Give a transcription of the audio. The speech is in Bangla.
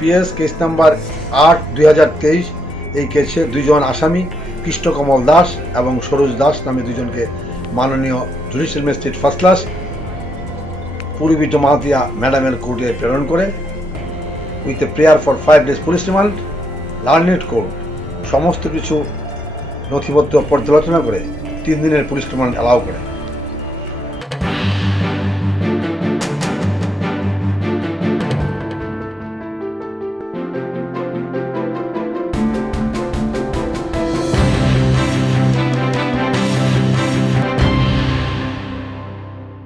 PS case number 8/2023। এই কেসে দুইজন আসামি কৃষ্ণকমল দাস এবং সরোজ দাস নামে দুজনকে মাননীয় judicial magistrate first class Purbi Jamatia ম্যাডামের কোর্টে প্রেরণ করে with a prayer for 5 days police remand. Learned court সমস্ত কিছু নথিপত্র পর্যালোচনা করে 3 দিনের পুলিশ রিমান্ড অ্যালাউ করে।